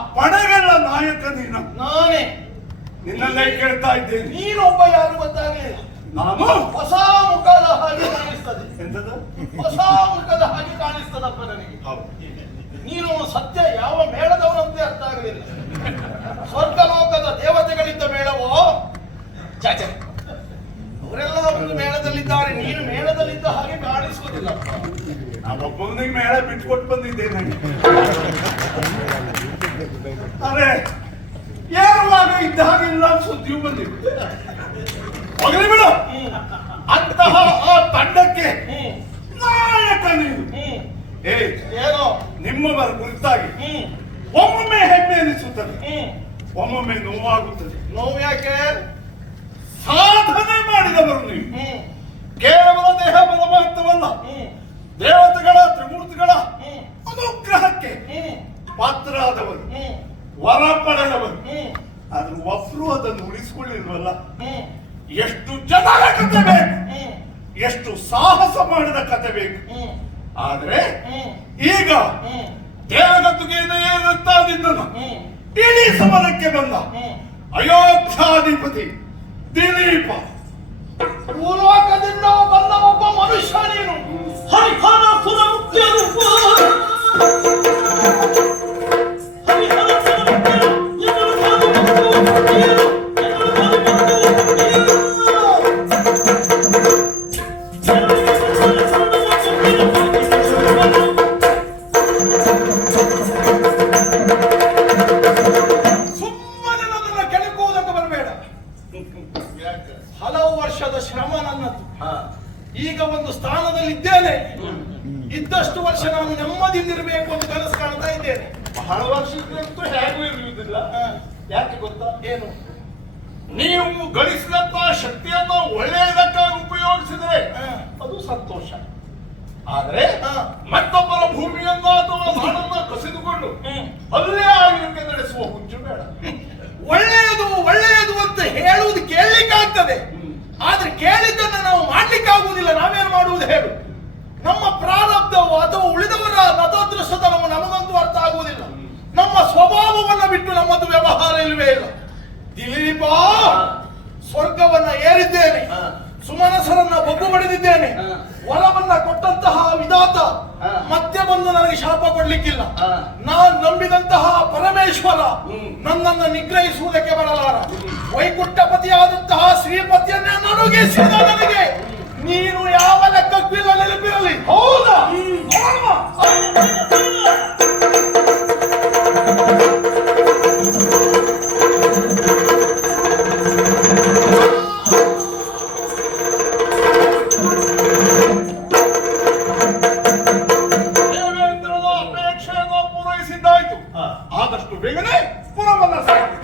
ಪಡೆಗಳ ನಾಯಕ ನೀನು. ನಾನೇ. ನಿನ್ನಲ್ಲೇ ಕೇಳ್ತಾ ಇದ್ದೇನೆ. ನೀನೊಬ್ಬ ಯಾರು ಗೊತ್ತಾಗಲಿಲ್ಲ ನಾನು. ಹೊಸ ಮುಖದ ಹಾಗೆ ಕಾಣಿಸ್ತದೆ. ಎಂತದ? ಹೊಸ ಮುಖದ ಹಾಗೆ ಕಾಣಿಸ್ತದಪ್ಪ ನನಗೆ. ನೀನು ಸತ್ಯ ಯಾವ ಮೇಳದವರಂತೆ ಅರ್ಥ ಆಗಲಿಲ್ಲ. ಸ್ವರ್ಗಲೋಕದ ದೇವತೆಗಳಿದ್ದ ಮೇಳವೋ? ಚಾಚೆ ಅವರೆಲ್ಲ ಒಂದು ಮೇಳದಲ್ಲಿದ್ದಾರೆ. ನೀನು ಮೇಳದಲ್ಲಿದ್ದ ಹಾಗೆ ಕಾಣಿಸುವುದಿಲ್ಲಪ್ಪ. ನಾನೊಬ್ಬನಿಗೆ ಮೇಳ ಬಿಟ್ಕೊಟ್ಟು ಬಂದಿದ್ದೇನೆ. ಅರೆ ಏರುವಾಗ ಇದ್ದ ಹಾಗಿಲ್ಲ ಅಂತ ಸುದ್ದಿಯು ಬಂದಿದೆ ಹೋಗಲಿ ಬಿಡು. ಅಂತಹ ಆ ತಂಡಕ್ಕೆ ನಾಯಕ ಹ್ಮ್ ಏ ಏನೋ? ನಿಮ್ಮವರ ಕುರಿತಾಗಿ ಒಮ್ಮೊಮ್ಮೆ ಹೆಮ್ಮೆ ಎನಿಸುತ್ತದೆ. ಹ್ಮ್. ಒಮ್ಮೊಮ್ಮೆ ನೋವಾಗುತ್ತದೆ. ನೋವು ಯಾಕೆ ಸಾಧನೆ ಮಾಡಿದವರು ನೀವು. ಕೇವಲ ದೇಹ ಬಲ ಮಾತ್ರವಲ್ಲ ಒಬ್ರು ಅದನ್ನು ಉಳಿಸಿಕೊಳ್ಳಿಲ್ವಲ್ಲ? ಎಷ್ಟು ಜನರ ಕತೆ ಬೇಕು? ಎಷ್ಟು ಸಾಹಸ ಮಾಡಿದ ಕತೆ ಬೇಕು? ಆದ್ರೆ ಈಗ ಏರುತ್ತಾದಿದ್ದನು ಹ್ಮ್ ಇಡೀ ಸಮರಕ್ಕೆ ಬಂದ. ಅಯೋಧ್ಯಾಧಿಪತಿ ದಿಲೀಪ. ಪೂರ್ವಕದಿಂದ ಬಂದ ಒಬ್ಬ ಮನುಷ್ಯ ನೀನು. ಹಲವು ವರ್ಷದ ಶ್ರಮ ನನ್ನದು. ಈಗ ಒಂದು ಸ್ಥಾನದಲ್ಲಿ ಇದ್ದೇನೆ ಇದ್ದಷ್ಟು ವರ್ಷ ನಾನು ನೆಮ್ಮದಿಯಿಂದಿರಬೇಕು ಅಂತ ಕನಸು ಕಾಣ್ತಾ ಇದ್ದೇನೆ. ಬಹಳ ವರ್ಷಕ್ಕಂತೂ ಹೇಗೂ ಇರುವುದಿಲ್ಲ. ಯಾಕೆ ಗೊತ್ತಾ? ಏನು? ನೀವು ಗಳಿಸಿದಂತಹ ಶಕ್ತಿಯನ್ನು ಒಳ್ಳೆಯದಕ್ಕಾಗಿ ಉಪಯೋಗಿಸಿದ್ರೆ ಅದು ಸಂತೋಷ. ಆದ್ರೆ ಮತ್ತೊಬ್ಬರ ಭೂಮಿಯನ್ನ ಅಥವಾ ನಾಡನ್ನ ಕಸಿದುಕೊಂಡು. ಅಲ್ಲೇ ಆಳ್ವಿಕೆ ನಡೆಸುವ ಹುಚ್ಚು ಬೇಡ. ಒಳ್ಳೆಯದು ಒಳ್ಳೆಯದು ಅಂತ ಹೇಳುವುದು ಕೇಳಲಿಕ್ಕಾಗ್ತದೆ ಆದ್ರೆ ಕೇಳಿದ್ದನ್ನ ನಾವು ಮಾಡ್ಲಿಕ್ಕೆ ಆಗುವುದಿಲ್ಲ ನಾವೇನು ಮಾಡುವುದು ಹೇಳು. ನಮ್ಮ ಪ್ರಾರಬ್ಧವು ಅಥವಾ ಉಳಿದವರ ನತೋದೃಷ್ಟತನವು ನಮಗಂತೂ ಅರ್ಥ ಆಗುವುದಿಲ್ಲ. ನಮ್ಮ ಸ್ವಭಾವವನ್ನ ಬಿಟ್ಟು ನಮ್ಮದು ವ್ಯವಹಾರ ಇಲ್ಲವೇ ಇಲ್ಲ. ದಿಲೀಪ, ಸ್ವರ್ಗವನ್ನ ಏರಿದ್ದೇನೆ. ಕೊಡ್ಲಿಕ್ಕಿಲ್ಲ. ನಾನ್ ನಂಬಿದಂತಹ ಪರಮೇಶ್ವರ. ನನ್ನನ್ನು ನಿಗ್ರಹಿಸುವುದಕ್ಕೆ ಬರಲಾರ. ವೈಕುಂಠಪತಿಯಾದಂತಹ ಶ್ರೀಪತಿಯನ್ನೇ ನಡುಗಿಸಿದ ನನಗೆ. ನೀನು ಯಾವ ಲೆಕ್ಕಕ್ಕಿಲ್ಲ ನೆನಪಿರಲಿ ಹೌದಾ? Adaş tu beni ne? Buna bana sen.